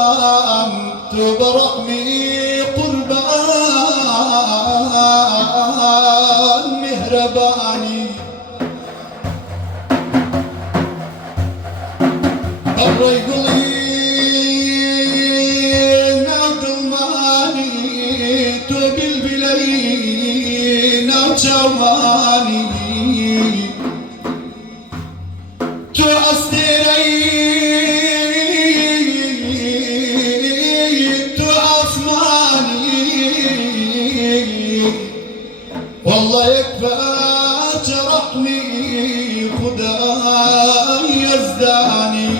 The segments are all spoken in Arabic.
بركان تبرأني قربان مهرباني الرجلين عقلماني توبل بلين وشواني تؤثري تؤثماني والله يكفى جرحني خداي يزداني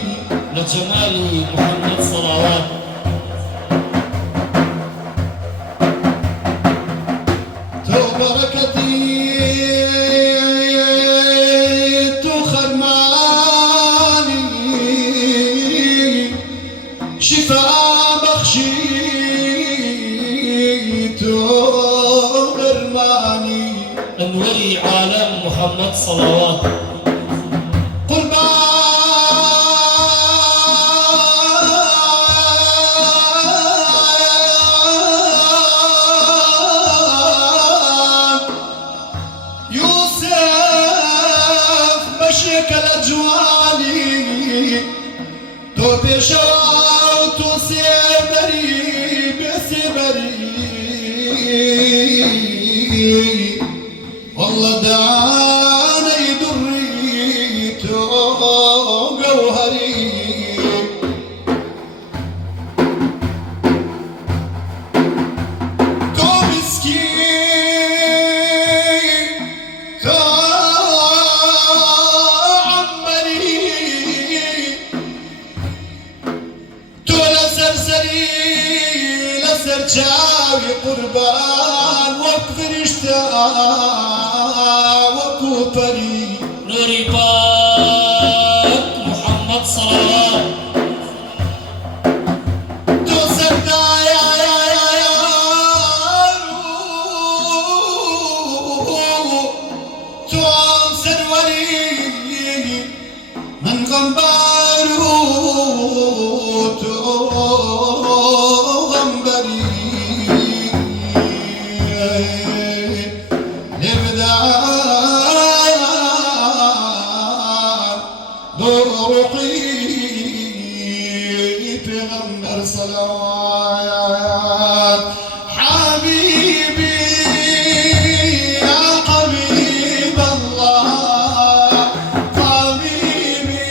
لجمال محمد صلوات. تو بركتي تو خرماني شفاء بخشي تو غرماني انوري عالم محمد صلوات. بشيك الأجوالي تو بشاو تو سيبري بسيبري والله دعانا يدري تو جوهري تو مسكين تو جاوي قربان وكفر اشتاق وكفري نوري باك محمد صلوات. توصلنا يا توم سنوري من غنبارو روحي في غمر صلوات حبيبي يا حبيب الله حبيبي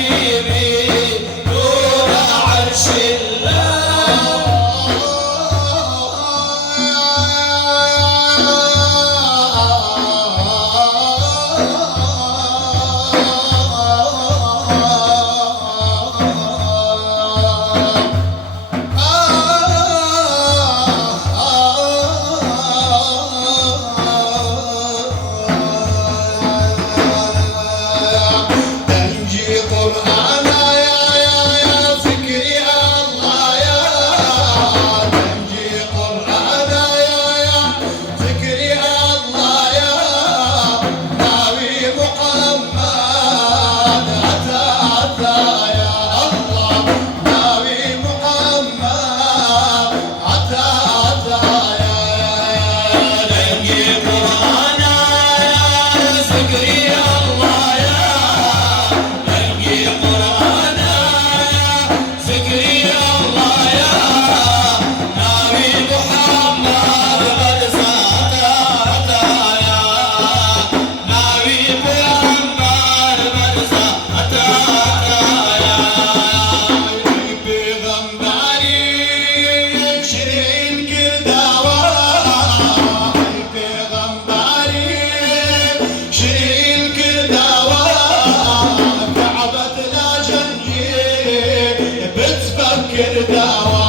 حبيبي نور عرش تنجي قرآنا يا فكري الله يا تنجي قرآنا يا فكري الله يا نبي محمد أتى يا الله نبي محمد أتى يا تنجي قرآنا يا ذكري الله يا تنجي قرآنا يا ذكري الله يا نبي محمد قد ساتت يا نبي محمد قد ساتت يا بغمباري شيرين كداوة بغمباري شيرين كداوة كعبة لا جنجي بتفكر داوة